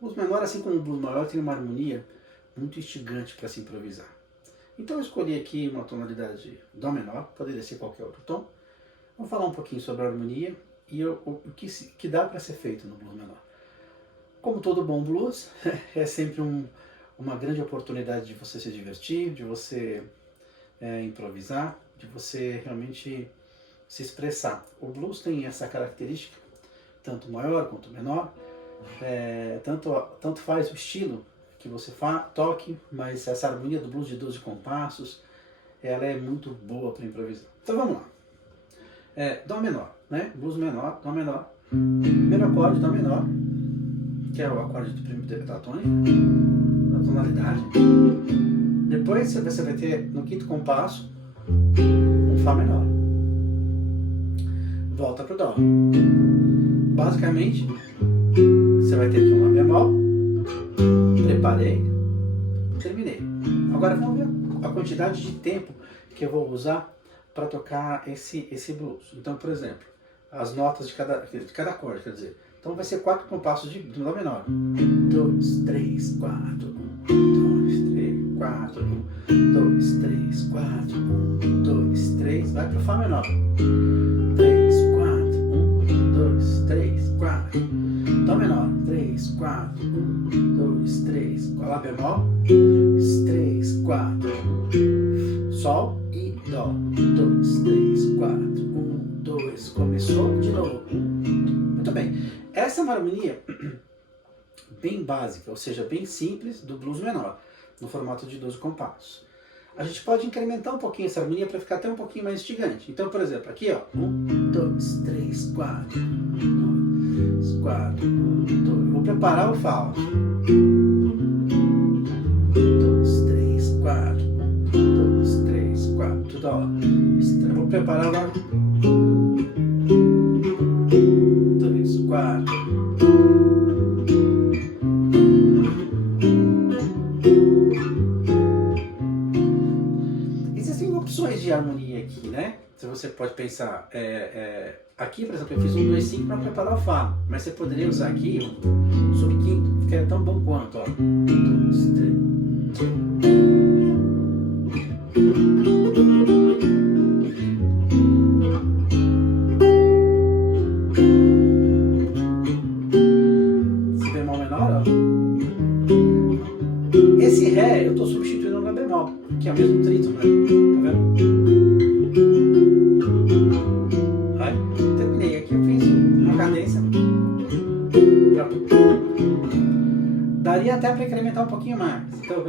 O blues menor, assim como o blues maior, tem uma harmonia muito instigante para se improvisar. Então eu escolhi aqui uma tonalidade de Dó menor, poderia ser qualquer outro tom. Vamos falar um pouquinho sobre a harmonia e o que dá para ser feito no blues menor. Como todo bom blues, é sempre uma grande oportunidade de você se divertir, de você improvisar, de você realmente se expressar. O blues tem essa característica, tanto maior quanto menor, tanto faz o estilo que você toque, mas essa harmonia do blues de 12 compassos, ela é muito boa para improvisar. Então vamos lá. Dó menor, né? Blues menor, Dó menor. Primeiro acorde, Dó menor, que é o acorde da tônica, da tonalidade. Depois você vai ter no quinto compasso um Fá menor. Volta pro Dó. Basicamente, você vai ter aqui um Lá bemol, preparei, terminei. Agora vamos ver a quantidade de tempo que eu vou usar para tocar esse blues. Então, por exemplo, as notas de cada acorde, quer dizer. Então vai ser 4 compassos de Dó menor. 2, 3, 4, 1, 2, 3, 4, 1, 2, 3, 4, 1, 2, 3, vai pro Fá menor. 3, 4, 1, 2, 3, 4. Dó menor. 3, 4, 1, 2, 3, Lá bemol. 3, 4, Sol e Dó. 2, 3, 4, 1, 2, começou de novo. Muito bem. Essa é uma harmonia bem básica, ou seja, bem simples do blues menor, no formato de 12 compassos. A gente pode incrementar um pouquinho essa harmonia para ficar até um pouquinho mais instigante. Então, por exemplo, aqui, ó, 1, 2, 3, 4, 1, 2, 4, 1, 2. Eu vou preparar o Fá. 2, 3, 4, 1, 2, 3, 4, Dó. Eu vou preparar agora. 2, 4. Existem opções de harmonia aqui, né? Você pode pensar, aqui, por exemplo, eu fiz 1, 2, 5 para preparar o Fá, mas você poderia usar aqui um subquinto, que é tão bom quanto, ó. 2, 3. Si bemol menor, ó. Esse Ré eu estou substituindo o Lá bemol, que é o mesmo trítono, né? Tá vendo? Aí, terminei aqui, eu fiz uma cadência. Daria até para incrementar um pouquinho mais. Então,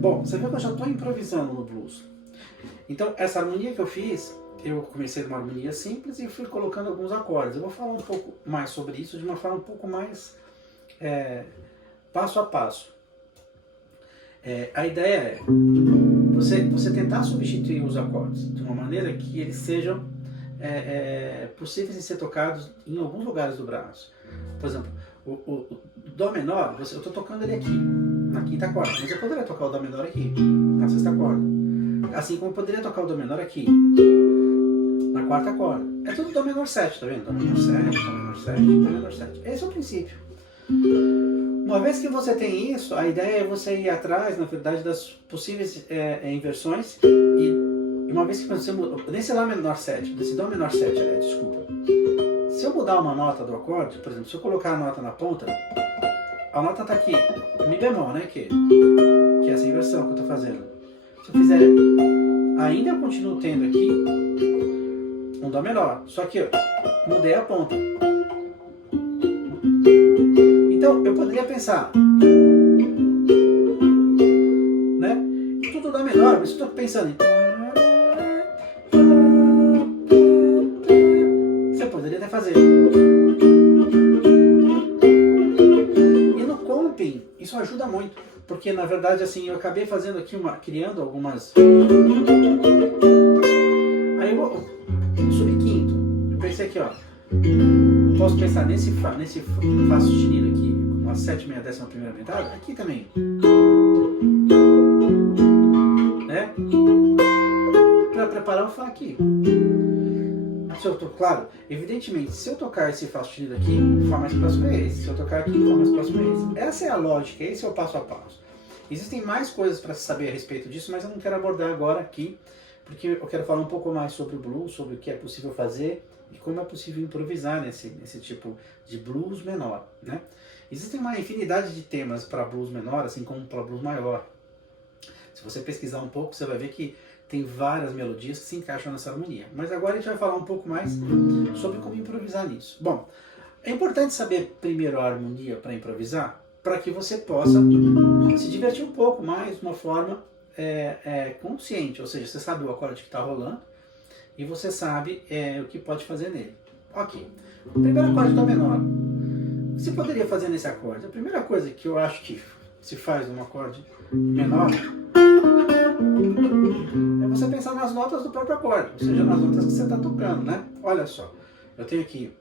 bom, você vê que eu já estou improvisando no blues. Então, essa harmonia que eu fiz, eu comecei com uma harmonia simples e fui colocando alguns acordes. Eu vou falar um pouco mais sobre isso de uma forma um pouco mais passo a passo. A ideia é você tentar substituir os acordes de uma maneira que eles sejam possíveis de ser tocados em alguns lugares do braço. Por exemplo, o Dó menor, eu estou tocando ele aqui, na quinta corda, mas eu poderia tocar o Dó menor aqui, na sexta corda. Assim como eu poderia tocar o Dó menor aqui, na quarta corda. É tudo Dó menor 7, tá vendo? Dó menor 7, Dó menor 7, Dó menor 7. Esse é o princípio. Uma vez que você tem isso, a ideia é você ir atrás, na verdade, das possíveis inversões. E uma vez que você muda, nesse Lá menor 7, desse Dó menor 7, desculpa. Se eu mudar uma nota do acorde, por exemplo, se eu colocar a nota na ponta, a nota está aqui, Mi bemol, né? Que é essa inversão que eu estou fazendo. Se eu fizer, ainda eu continuo tendo aqui um Dó menor, só que eu mudei a ponta. Então eu poderia pensar menor, mas eu estou pensando em... Você poderia até fazer. E no comping, isso ajuda muito. Porque, na verdade, assim, eu acabei fazendo aqui criando algumas... Aí eu vou subir quinto. Eu pensei aqui, ó. Posso pensar nesse Fá sustenido aqui, com a sétima e a 11ª aumentada, aqui também. Né? Para preparar o Fá aqui. Se eu claro, evidentemente, se eu tocar esse Fá sustenido aqui, o Fá mais próximo é esse. Se eu tocar aqui, o Fá mais próximo é esse. Essa é a lógica, esse é o passo a passo. Existem mais coisas para se saber a respeito disso, mas eu não quero abordar agora aqui, porque eu quero falar um pouco mais sobre o blues, sobre o que é possível fazer e como é possível improvisar nesse tipo de blues menor, né? Existem uma infinidade de temas para blues menor, assim como para blues maior. Se você pesquisar um pouco, você vai ver que tem várias melodias que se encaixam nessa harmonia. Mas agora a gente vai falar um pouco mais sobre como improvisar nisso. Bom, é importante saber primeiro a harmonia para improvisar, para que você possa se divertir um pouco mais de uma forma consciente. Ou seja, você sabe o acorde que está rolando e você sabe o que pode fazer nele. Ok. O primeiro acorde do Dó menor. O que você poderia fazer nesse acorde? A primeira coisa que eu acho que se faz num acorde menor é você pensar nas notas do próprio acorde, ou seja, nas notas que você está tocando, né? Olha só, eu tenho aqui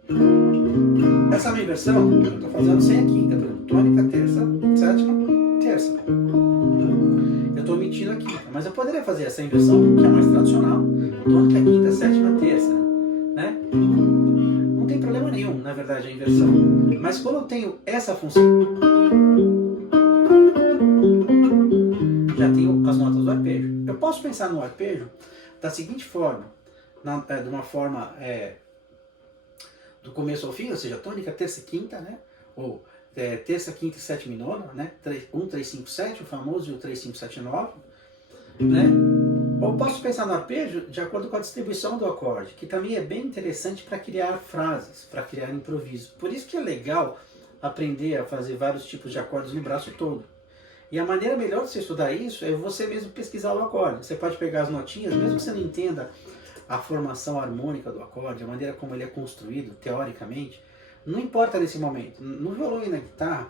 essa minha versão, eu estou fazendo sem a quinta, por exemplo, tônica, terça, sétima, terça. Eu estou omitindo a quinta, mas eu poderia fazer essa inversão, que é mais tradicional, tônica, quinta, sétima, terça, né? Não tem problema nenhum, na verdade, a inversão. Mas quando eu tenho essa função, já tenho as notas do arpejo. Eu posso pensar no arpejo da seguinte forma, de uma forma do começo ao fim, ou seja, tônica, terça e quinta, né? Ou terça, quinta e sétima e nona, né? 1, 3, 5, 7, o famoso e o 3, 5, 7, 9, né? Ou posso pensar no arpejo de acordo com a distribuição do acorde, que também é bem interessante para criar frases, para criar improviso. Por isso que é legal aprender a fazer vários tipos de acordes no braço todo. E a maneira melhor de você estudar isso é você mesmo pesquisar o acorde. Você pode pegar as notinhas, mesmo que você não entenda a formação harmônica do acorde, a maneira como ele é construído, teoricamente, não importa nesse momento. No violão e na guitarra,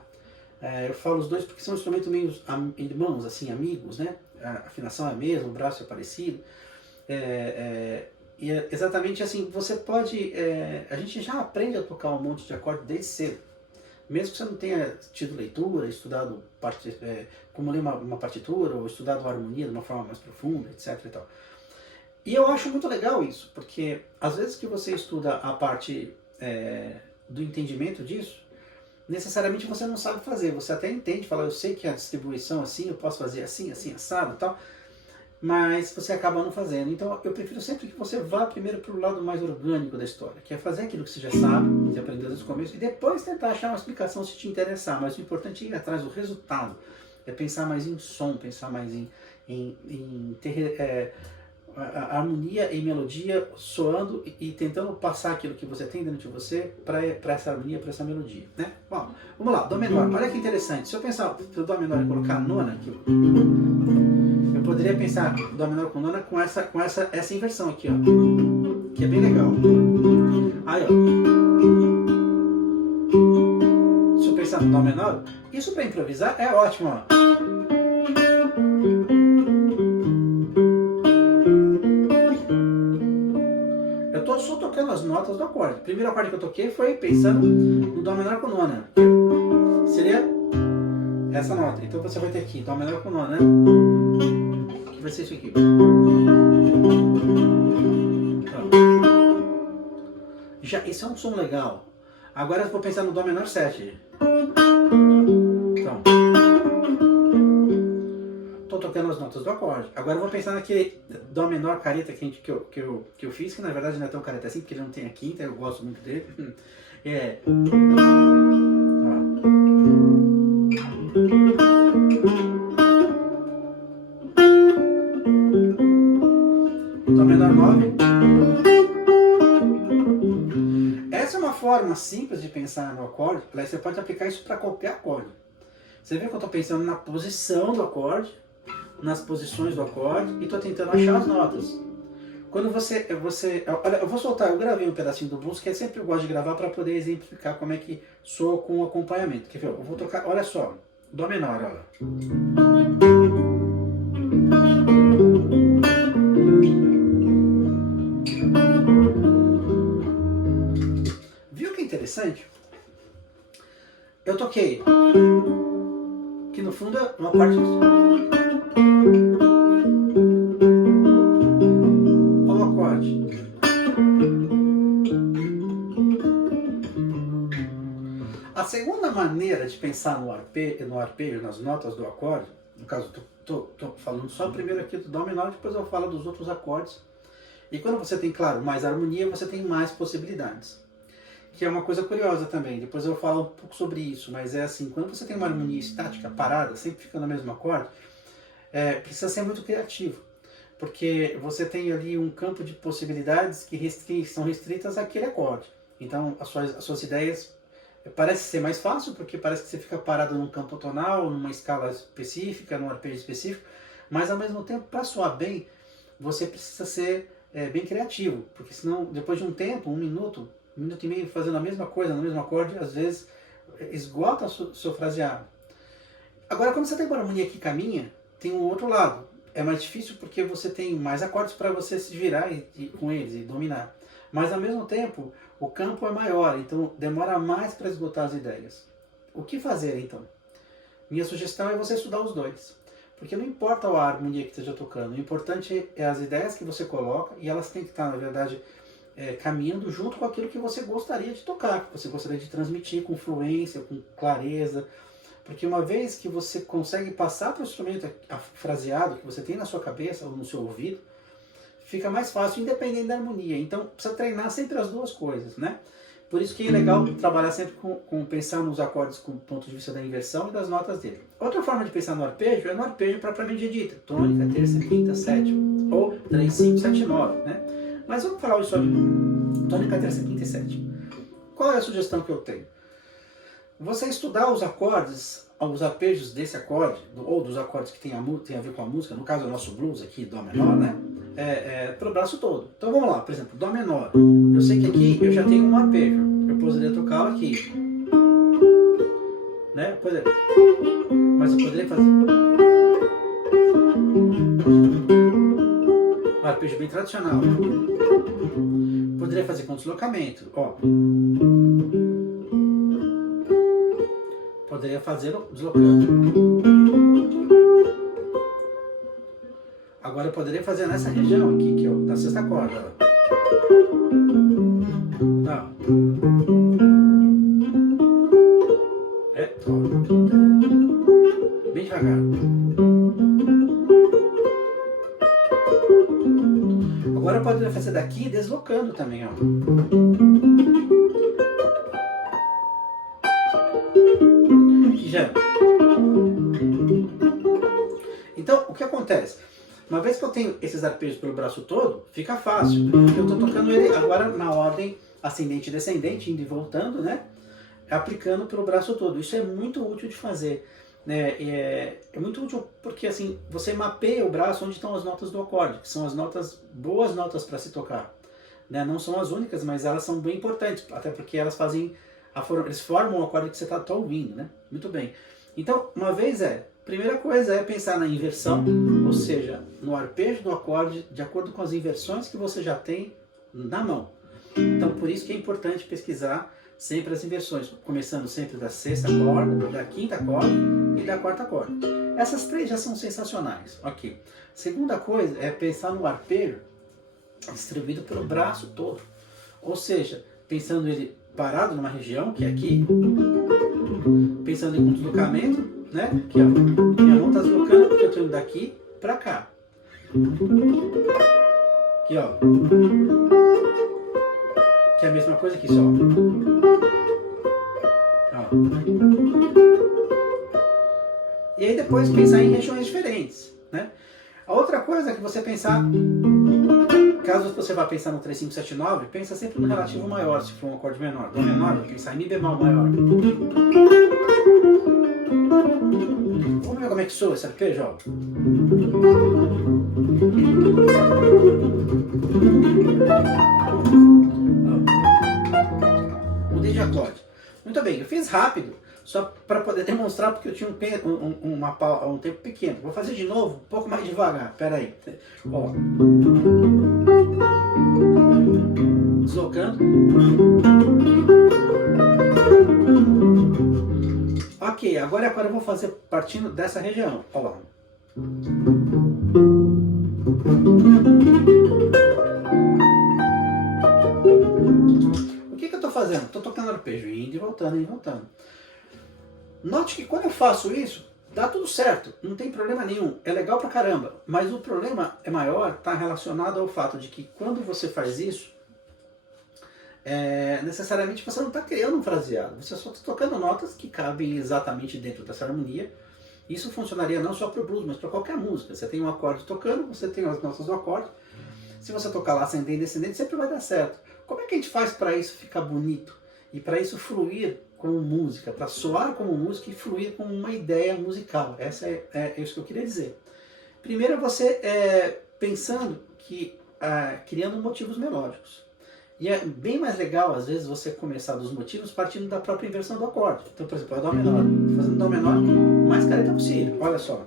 eu falo os dois porque são instrumentos meio irmãos, assim, amigos, né? A afinação é a mesma, o braço é parecido. E é exatamente assim, você pode... a gente já aprende a tocar um monte de acorde desde cedo. Mesmo que você não tenha tido leitura, estudado como ler uma partitura, ou estudado a harmonia de uma forma mais profunda, etc. E tal. E eu acho muito legal isso, porque às vezes que você estuda a parte do entendimento disso, necessariamente você não sabe fazer. Você até entende, fala, eu sei que a distribuição assim, eu posso fazer assim, assim, assado e tal, mas você acaba não fazendo. Então eu prefiro sempre que você vá primeiro para o lado mais orgânico da história, que é fazer aquilo que você já sabe, que aprendeu desde o começo, e depois tentar achar uma explicação se te interessar. Mas o importante é ir atrás do resultado, é pensar mais em som, pensar mais em ter a harmonia e melodia soando e tentando passar aquilo que você tem dentro de você para essa harmonia, para essa melodia, né? Bom, vamos lá, Dó menor. Olha que interessante. Se eu pensar no Dó menor e colocar a nona aqui, eu poderia pensar Dó menor com nona com essa inversão aqui, ó, que é bem legal. Aí, ó. Se eu pensar no Dó menor, isso para improvisar é ótimo, ó. Só tocando as notas do acorde. O primeiro acorde que eu toquei foi pensando no Dó menor com nona. Seria essa nota. Então você vai ter aqui Dó menor com nona, né? Que vai ser isso aqui. Então, esse é um som legal. Agora eu vou pensar no Dó menor 7. Então, estou tocando as notas do acorde. Agora eu vou pensar naquele Dó menor careta que eu fiz, que na verdade não é tão careta assim, porque ele não tem a quinta, eu gosto muito dele. Dó menor 9. Essa é uma forma simples de pensar no acorde. Você pode aplicar isso para qualquer acorde. Você vê que eu estou pensando na posição do acorde, nas posições do acorde e estou tentando achar as notas. Quando olha, eu vou soltar, eu gravei um pedacinho do blues, que sempre eu gosto de gravar para poder exemplificar como é que soa com o acompanhamento. Quer ver? Eu vou tocar, olha só, Dó menor, olha. Viu que interessante? Eu toquei, que no fundo é uma parte... Olha o acorde. A segunda maneira de pensar no arpejo, nas notas do acorde, no caso, tô falando só primeiro aqui do Dó menor, depois eu falo dos outros acordes. E quando você tem, claro, mais harmonia, você tem mais possibilidades. Que é uma coisa curiosa também, depois eu falo um pouco sobre isso, mas é assim, quando você tem uma harmonia estática, parada, sempre fica no mesmo acorde, precisa ser muito criativo, porque você tem ali um campo de possibilidades que são restritas àquele acorde. Então as suas ideias parece ser mais fácil, porque parece que você fica parado num campo tonal, numa escala específica, num arpejo específico, mas ao mesmo tempo, para soar bem, você precisa ser bem criativo, porque senão, depois de um tempo, um minuto e meio fazendo a mesma coisa, no mesmo acorde, às vezes esgota o seu fraseado. Agora, quando você tem uma harmonia que caminha, tem um outro lado. É mais difícil porque você tem mais acordes para você se virar com eles e dominar. Mas, ao mesmo tempo, o campo é maior, então demora mais para esgotar as ideias. O que fazer, então? Minha sugestão é você estudar os dois. Porque não importa a harmonia que esteja tocando, o importante é as ideias que você coloca, e elas têm que estar, na verdade, caminhando junto com aquilo que você gostaria de tocar, que você gostaria de transmitir com fluência, com clareza. Porque uma vez que você consegue passar para o instrumento fraseado que você tem na sua cabeça ou no seu ouvido, fica mais fácil, independente da harmonia. Então precisa treinar sempre as duas coisas, né? Por isso que é legal trabalhar sempre com pensar nos acordes com o ponto de vista da inversão e das notas dele. Outra forma de pensar no arpejo é no arpejo propriamente dito, tônica, terça, quinta, sétima, ou 3, 5, 7, 9, né? Mas vamos falar hoje sobre tônica, terça, quinta e sétima. Qual é a sugestão que eu tenho? Você estudar os acordes, os arpejos desse acorde, ou dos acordes que tem a ver com a música, no caso é o nosso blues aqui, Dó menor, né? Pelo braço todo. Então vamos lá, por exemplo, Dó menor. Eu sei que aqui eu já tenho um arpejo, eu poderia tocá-lo aqui, né? Mas eu poderia fazer um arpejo bem tradicional. Poderia fazer com deslocamento, ó. Poderia fazer deslocando. Agora eu poderia fazer nessa região aqui, que é da sexta corda. Tá. Bem devagar. Agora eu poderia fazer daqui deslocando também, ó. Então, o que acontece? Uma vez que eu tenho esses arpejos pelo braço todo, fica fácil. Eu estou tocando ele agora na ordem ascendente e descendente, indo e voltando, né? Aplicando pelo braço todo. Isso é muito útil de fazer. Né? É muito útil porque assim, você mapeia o braço onde estão as notas do acorde, que são as notas, boas notas para se tocar. Né? Não são as únicas, mas elas são bem importantes, até porque elas eles formam o acorde que você está ouvindo. Né? Muito bem. Então, primeira coisa é pensar na inversão, ou seja, no arpejo do acorde, de acordo com as inversões que você já tem na mão. Então, por isso que é importante pesquisar sempre as inversões, começando sempre da sexta corda, da quinta corda e da quarta corda. Essas três já são sensacionais. Ok. Segunda coisa é pensar no arpejo distribuído pelo braço todo. Ou seja, pensando ele parado numa região, que é aqui, pensando em um deslocamento, né? Que ó, minha mão está deslocando porque eu estou indo daqui para cá. Aqui, ó. Que é a mesma coisa aqui, só. Ó. E aí depois pensar em regiões diferentes, né? A outra coisa é que você pensar, caso você vá pensar no 3, 5, 7, 9, pensa sempre no relativo maior, se for um acorde menor. Dó menor, vai pensar em Mi bemol maior. Vamos ver como é que soa esse arpejo, ó. Mudei de acorde. Muito bem, eu fiz rápido, só para poder demonstrar, porque eu tinha um tempo pequeno. Vou fazer de novo, um pouco mais devagar, pera aí. Ó. Deslocando. Ok, agora eu vou fazer partindo dessa região. Olha lá. O que eu estou fazendo? Estou tocando arpejo, indo e voltando, indo e voltando. Note que quando eu faço isso, dá tudo certo, não tem problema nenhum, é legal pra caramba. Mas o problema é maior, está relacionado ao fato de que quando você faz isso, necessariamente você não está criando um fraseado, você só está tocando notas que cabem exatamente dentro dessa harmonia. Isso funcionaria não só para o blues, mas para qualquer música. Você tem um acorde tocando, você tem as notas do acorde. Se você tocar lá ascendente e descendente, sempre vai dar certo. Como é que a gente faz para isso ficar bonito? E para isso fluir como música, para soar como música e fluir como uma ideia musical? Essa é isso que eu queria dizer. Primeiro você pensando que criando motivos melódicos. E é bem mais legal, às vezes, você começar dos motivos partindo da própria inversão do acorde. Então, por exemplo, é Dó menor. Estou fazendo Dó menor com mais careta possível. Olha só.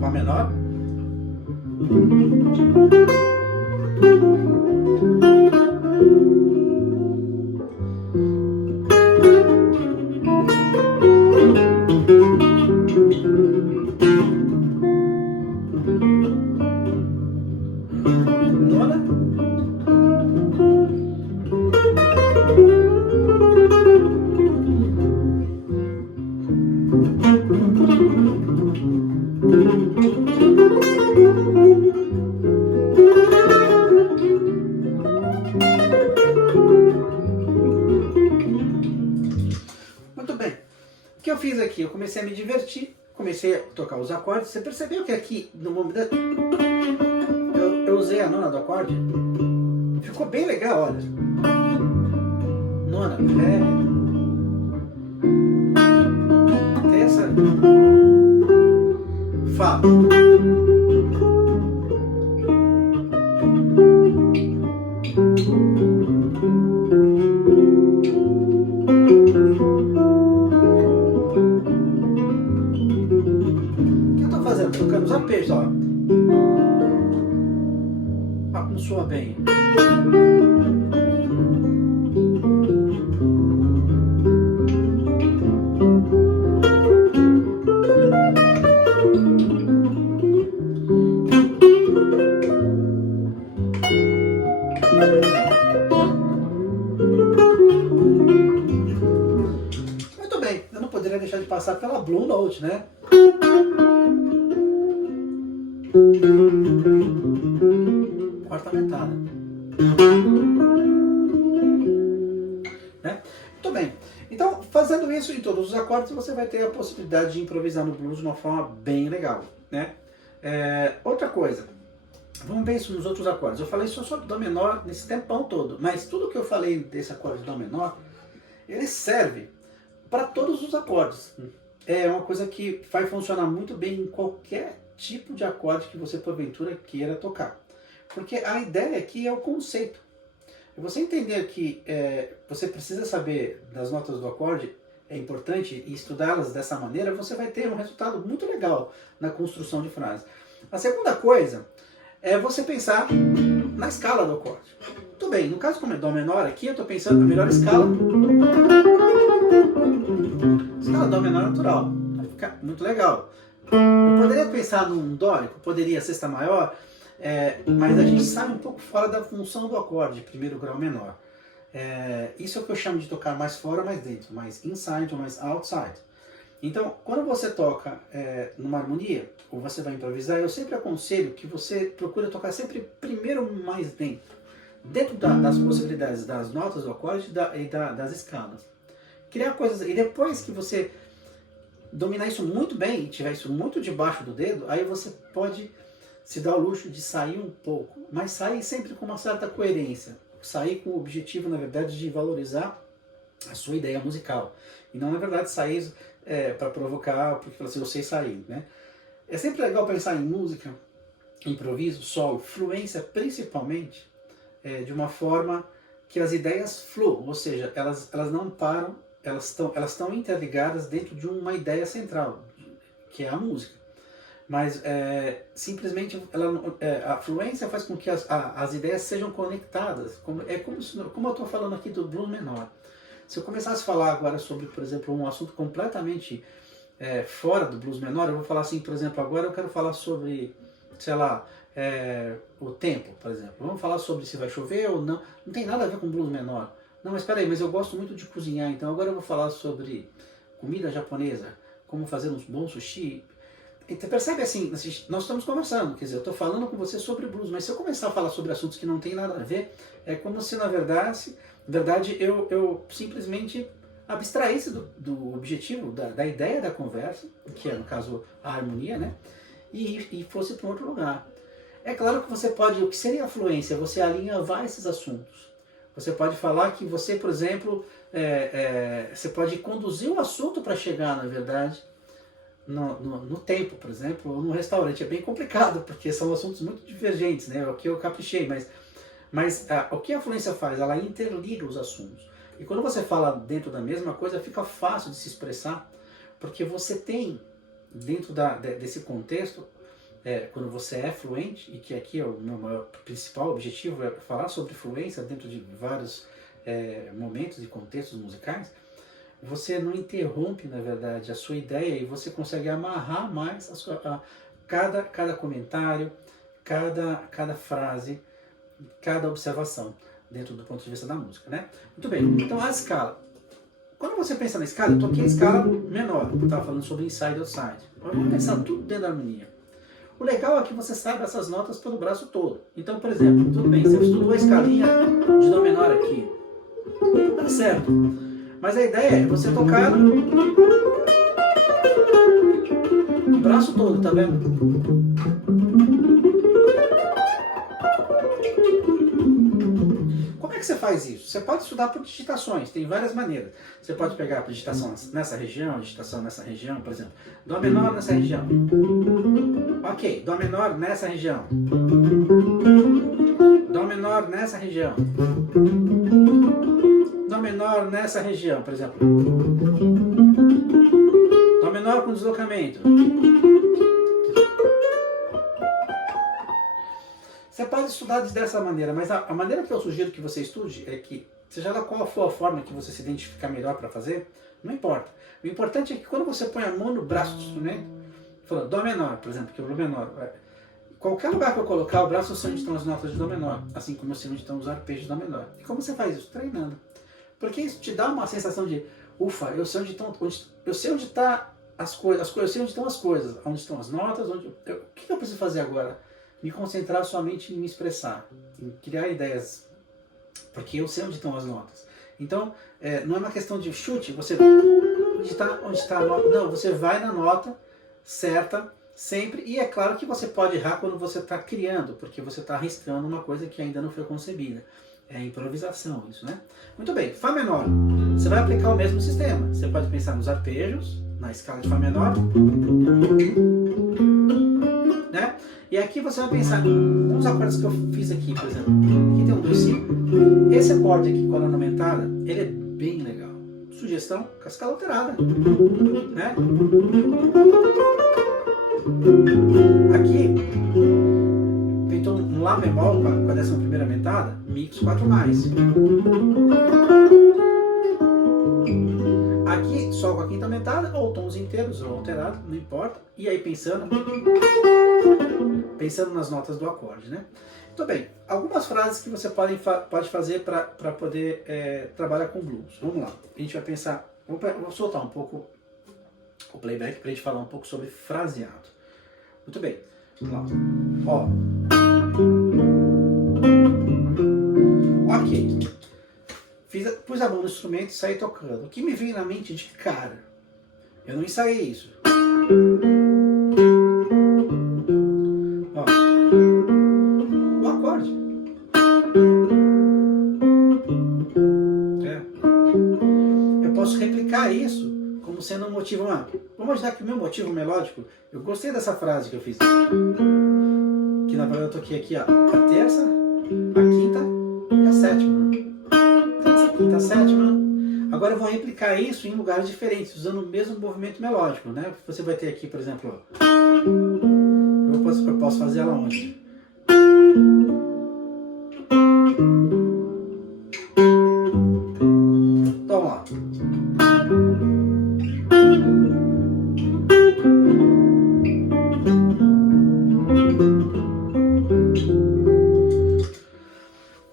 Fá menor. Nona. Muito bem. O que eu fiz aqui? Eu comecei a me divertir, comecei a tocar os acordes. Você percebeu que aqui, no momento, eu usei a nona do acorde? Ficou bem legal, olha. Nona, Ré. Terça. Fá. O que eu tô fazendo? Tocando os arpejos, ó. Não soa bem. Muito bem, eu não poderia deixar de passar pela Blue Note, né? Quarta aumentada. Né? Muito bem. Então, fazendo isso em todos os acordes, você vai ter a possibilidade de improvisar no blues de uma forma bem legal. Né? Outra coisa, vamos ver isso nos outros acordes. Eu falei só sobre Dó menor nesse tempão todo, mas tudo que eu falei desse acorde de Dó menor, ele serve para todos os acordes. É uma coisa que vai funcionar muito bem em qualquer tipo de acorde que você porventura queira tocar. Porque a ideia aqui é o conceito. Você entender que você precisa saber das notas do acorde, é importante, e estudá-las dessa maneira, você vai ter um resultado muito legal na construção de frases. A segunda coisa é você pensar na escala do acorde. Tudo bem, no caso como é Dó menor aqui, eu estou pensando na melhor escala. Escala Dó menor natural. Vai ficar muito legal. Eu poderia pensar num dórico, poderia sexta maior, mas a gente sai um pouco fora da função do acorde, primeiro grau menor. Isso é o que eu chamo de tocar mais fora ou mais dentro, mais inside ou mais outside. Então, quando você toca numa harmonia, ou você vai improvisar, eu sempre aconselho que você procure tocar sempre primeiro mais dentro das possibilidades das notas do acorde e das escalas. Criar coisas, e depois que você dominar isso muito bem, e tiver isso muito debaixo do dedo, aí você pode se dá o luxo de sair um pouco, mas sair sempre com uma certa coerência. Sair com o objetivo, na verdade, de valorizar a sua ideia musical. E não, na verdade, sair para provocar, porque assim, eu sei sair, né? É sempre legal pensar em música, improviso, solo, fluência, principalmente, de uma forma que as ideias fluam, ou seja, elas não param, elas estão interligadas dentro de uma ideia central, que é a música. Mas simplesmente a fluência faz com que as ideias sejam conectadas. Como eu estou falando aqui do blues menor. Se eu começasse a falar agora sobre, por exemplo, um assunto completamente fora do blues menor, eu vou falar assim, por exemplo, agora eu quero falar sobre, sei lá, o tempo, por exemplo. Vamos falar sobre se vai chover ou não. Não tem nada a ver com blues menor. Não, mas espera aí, mas eu gosto muito de cozinhar, então agora eu vou falar sobre comida japonesa, como fazer uns bons sushi. Então, percebe assim, nós estamos conversando, quer dizer, eu estou falando com você sobre blues, mas se eu começar a falar sobre assuntos que não tem nada a ver, é como se na verdade eu simplesmente abstraísse do objetivo, da ideia da conversa, que é no caso a harmonia, né? E fosse para um outro lugar. É claro que você pode, o que seria a fluência? Você alinhavar esses assuntos. Você pode falar que você, por exemplo, você pode conduzir o assunto para chegar, na verdade, no tempo, por exemplo, ou no restaurante. É bem complicado, porque são assuntos muito divergentes, né? O que eu caprichei, mas o que a fluência faz? Ela interliga os assuntos. E quando você fala dentro da mesma coisa, fica fácil de se expressar, porque você tem, dentro desse contexto, quando você é fluente, e que aqui é o meu maior, principal objetivo é falar sobre fluência dentro de vários momentos e contextos musicais, você não interrompe, na verdade, a sua ideia e você consegue amarrar mais cada comentário, cada frase, cada observação dentro do ponto de vista da música, né? Muito bem, então a escala. Quando você pensa na escala, eu toquei a escala menor, eu estava falando sobre inside e outside. Vamos pensar tudo dentro da harmonia. O legal é que você sabe essas notas pelo braço todo. Então, por exemplo, tudo bem, você estudou a escalinha de Dó menor aqui. Tá certo. Mas a ideia é você tocar o braço todo, tá vendo? Como é que você faz isso? Você pode estudar por digitações, tem várias maneiras. Você pode pegar a digitação nessa região, a digitação nessa região, por exemplo. Dó menor nessa região. Ok, Dó menor nessa região. Dó menor nessa região. Dó menor nessa região, por exemplo. Dó menor com deslocamento. Você pode estudar dessa maneira, mas a maneira que eu sugiro que você estude é que, seja lá qual for a forma que você se identificar melhor para fazer, não importa. O importante é que quando você põe a mão no braço do instrumento, falando Dó menor, por exemplo, que é o Dó menor, qualquer lugar que eu colocar, o braço eu sei onde estão as notas de Dó menor, assim como eu sei onde estão os arpejos de Dó menor. E como você faz isso? Treinando. Porque isso te dá uma sensação de, ufa, eu sei onde estão, eu sei onde estão as coisas, eu sei onde estão as coisas, onde estão as notas, o que eu preciso fazer agora? Me concentrar somente em me expressar, em criar ideias, porque eu sei onde estão as notas. Então, não é uma questão de chute, você onde está a nota, não, você vai na nota certa sempre, e é claro que você pode errar quando você está criando, porque você está arriscando uma coisa que ainda não foi concebida. É improvisação isso, né? Muito bem, Fá menor. Você vai aplicar o mesmo sistema. Você pode pensar nos arpejos, na escala de Fá menor, né? E aqui você vai pensar nos acordes que eu fiz aqui, por exemplo. Aqui tem um 2, 5. Esse acorde aqui com a nona aumentada, ele é bem legal. Sugestão, com a escala alterada, né? Aqui então um Lá bemol com a 11ª aumentada, mix 4+. Aqui Sol com a 5ª aumentada, ou tons inteiros, ou alterado, não importa. E aí pensando nas notas do acorde, né? Muito bem, algumas frases que você pode fazer para poder trabalhar com blues. Vamos lá, a gente vai pensar, vou soltar um pouco o playback para a gente falar um pouco sobre fraseado. Muito bem, vamos lá. Ó. Ok, pus a mão no instrumento e saí tocando. O que me veio na mente de cara? Eu não ensaiei isso. Ó. sendo um motivo. Vamos imaginar que o meu motivo melódico, eu gostei dessa frase que eu fiz. Que na verdade eu toquei aqui, ó, a terça, a quinta e a sétima. Terça, quinta, sétima. Agora eu vou replicar isso em lugares diferentes, usando o mesmo movimento melódico, né? Você vai ter aqui, por exemplo, ó, eu posso fazer ela onde? Então, ó.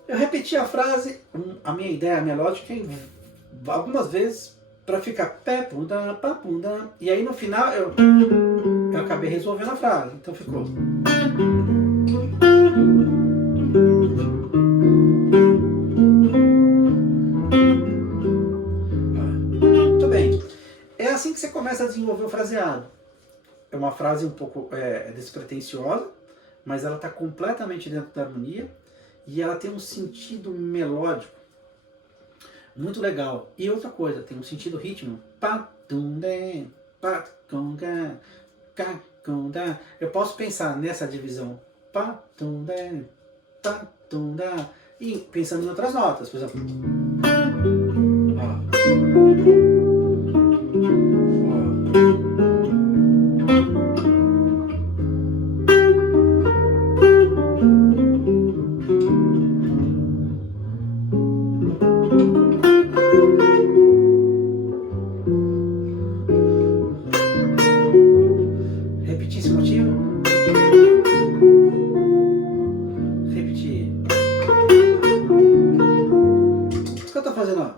Eu repeti a frase, a minha ideia, a minha lógica, algumas vezes para ficar pé, punda, pá, punda. E aí no final eu acabei resolvendo a frase. Então ficou. Muito bem. É assim que você começa a desenvolver o fraseado. É uma frase um pouco despretensiosa, mas ela está completamente dentro da harmonia e ela tem um sentido melódico muito legal. E outra coisa, tem um sentido ritmo. Eu posso pensar nessa divisão e pensando em outras notas, por exemplo. Repetir esse motivo. Repetir. O que eu tô fazendo, ó?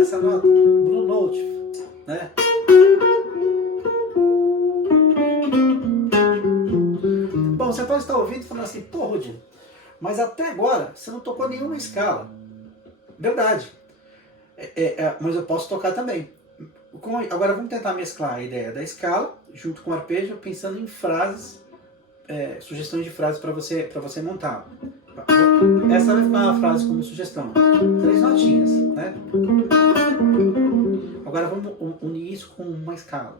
Essa nota, Blue Note, né? Bom, você pode estar ouvindo e falando assim, pô, Rudy, mas até agora você não tocou nenhuma escala. Verdade. Mas eu posso tocar também. Agora vamos tentar mesclar a ideia da escala junto com o arpejo, pensando em frases, sugestões de frases para você montar. Essa vai ficar uma frase como sugestão. 3 notinhas, né? Agora vamos unir isso com uma escala.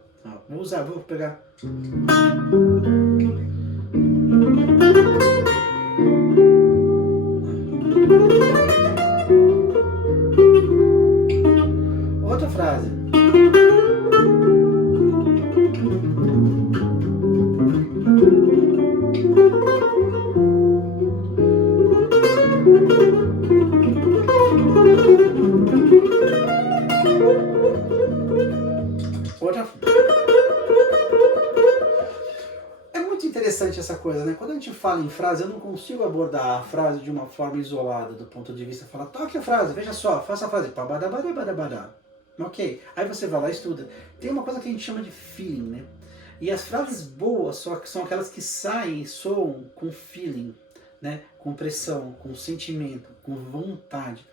Vou pegar. Outra frase. É muito interessante essa coisa, né? Quando a gente fala em frase, eu não consigo abordar a frase de uma forma isolada, do ponto de vista de falar, toque a frase, veja só, faça a frase, pabadabadabadabadá. Ok, aí você vai lá e estuda. Tem uma coisa que a gente chama de feeling, né? E as frases boas são aquelas que saem e soam com feeling, né? Com pressão, com sentimento, com vontade.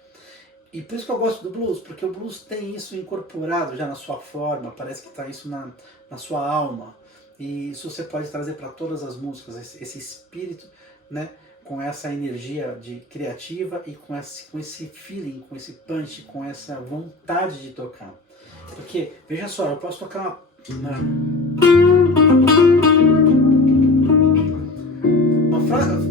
E por isso que eu gosto do blues, porque o blues tem isso incorporado já na sua forma, parece que está isso na sua alma. E isso você pode trazer para todas as músicas, esse espírito, né? Com essa energia criativa e com esse feeling, com esse punch, com essa vontade de tocar. Porque, veja só, eu posso tocar uma frase.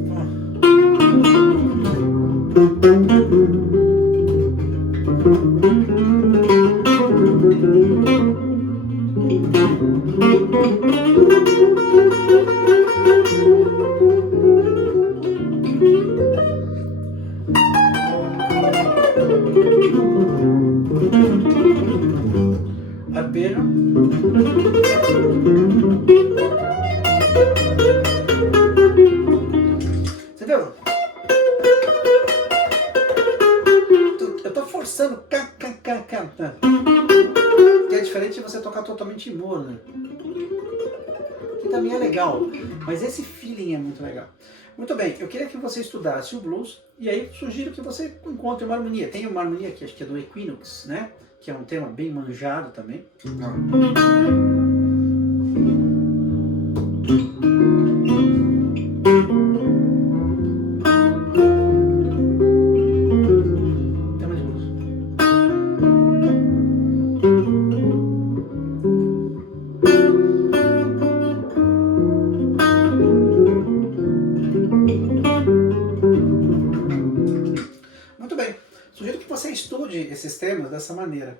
Arpejo. Você viu? Eu tô forçando que é diferente de você tocar totalmente em mono, né? Que também é legal, mas esse feeling é muito legal. Muito bem, eu queria que você estudasse o blues e aí sugiro que você encontre uma harmonia. Tem uma harmonia que acho que é do Equinox, né? Que é um tema bem manjado também. Tema de blues. temas dessa maneira.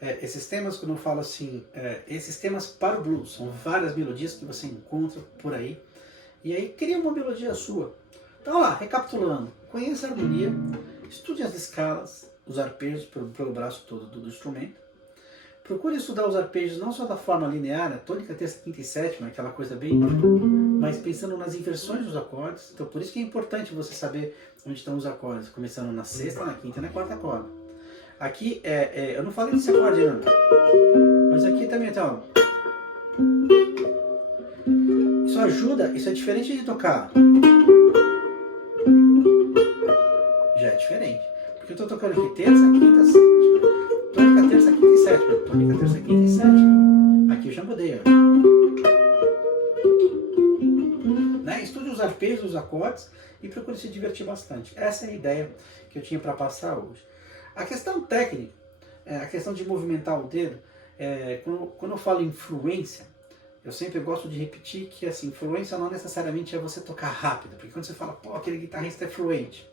Esses temas, quando eu falo assim, esses temas para o blues, são várias melodias que você encontra por aí, e aí cria uma melodia sua. Então lá, recapitulando, conheça a harmonia, estude as escalas, os arpejos pelo braço todo do instrumento, procure estudar os arpejos não só da forma linear, a tônica, terça, quinta e sétima, aquela coisa bem, mas pensando nas inversões dos acordes. Então por isso que é importante você saber onde estão os acordes, começando na sexta, na quinta e na quarta corda. Aqui, eu não falei desse acorde não, mas aqui também tá, ó. Isso ajuda, isso é diferente de tocar. Já é diferente. Porque eu estou tocando aqui terça, quinta, tônica, terça, quinta e sétima. Tônica, terça, quinta e sétima. Aqui eu já mudei, ó. Né? Estude os arpejos, os acordes e procure se divertir bastante. Essa é a ideia que eu tinha para passar hoje. A questão técnica, a questão de movimentar o dedo, quando eu falo em fluência, eu sempre gosto de repetir que assim, fluência não necessariamente é você tocar rápido, porque quando você fala, pô, aquele guitarrista é fluente,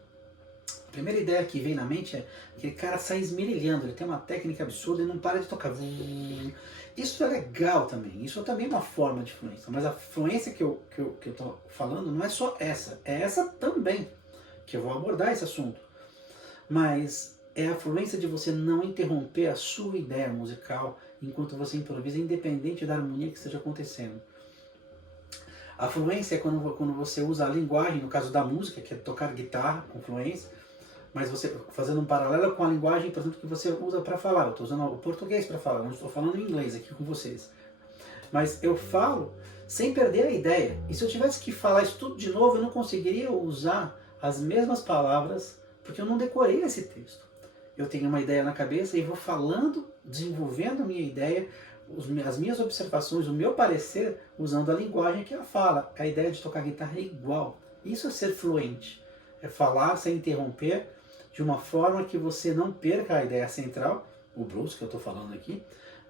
a primeira ideia que vem na mente é que aquele cara sai esmerilhando, ele tem uma técnica absurda e não para de tocar. Isso é legal também, isso também é uma forma de fluência, mas a fluência que eu estou falando não é só essa, é essa também, que eu vou abordar esse assunto, mas é a fluência de você não interromper a sua ideia musical enquanto você improvisa, independente da harmonia que esteja acontecendo. A fluência é quando você usa a linguagem, no caso da música, que é tocar guitarra com fluência, mas você fazendo um paralelo com a linguagem, por exemplo, que você usa para falar. Eu estou usando o português para falar, não estou falando em inglês aqui com vocês. Mas eu falo sem perder a ideia. E se eu tivesse que falar isso tudo de novo, eu não conseguiria usar as mesmas palavras, porque eu não decorei esse texto. Eu tenho uma ideia na cabeça e vou falando, desenvolvendo a minha ideia, as minhas observações, o meu parecer, usando a linguagem que ela fala. A ideia de tocar guitarra é igual. Isso é ser fluente. É falar sem interromper, de uma forma que você não perca a ideia central, o blues que eu estou falando aqui,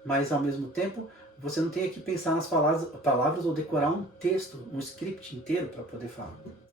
mas ao mesmo tempo você não tenha que pensar nas palavras ou decorar um texto, um script inteiro para poder falar.